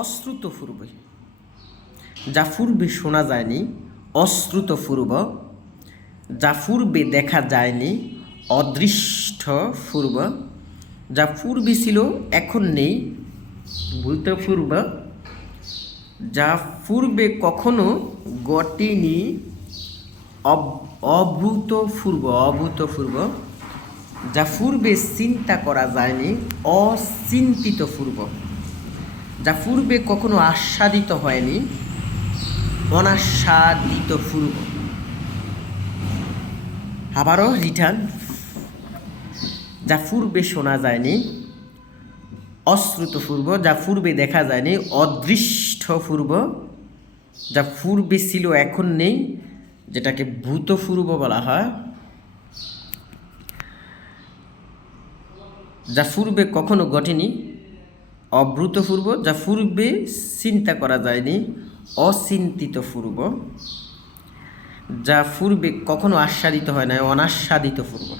অশ্রুত পূর্বে, যা পূর্বে শোনা যায়নি অশ্রুত পূর্ব, যা পূর্বে দেখা যায়নি অদৃষ্ট পূর্ব, যা পূর্বে ছিল এখন নেই ভূতপূর্ব, যা পূর্বে কখনো ঘটেনি অভূতপূর্ব, যা পূর্বে চিন্তা করা যায়নি অচিন্তিত পূর্ব, যা পূর্বে কখনো আস্বাদিত হয়নি অনাস্বাদিত পূর্ব। আবারও রিটার্ন, যা পূর্বে শোনা যায়নি অশ্রুত পূর্ব, যা পূর্বে দেখা যায়নি অদৃষ্ট পূর্ব, যা পূর্বে ছিল এখন নেই যেটাকে ভূতপূর্ব বলা হয়, যা পূর্বে কখনো ঘটেনি অভূতপূর্ব, যা পূর্বে চিন্তা করা যায়নি অচিন্তিত পূর্ব, যা পূর্বে কখনো আস্বাদিত হয় না অনাস্বাদিত পূর্ব।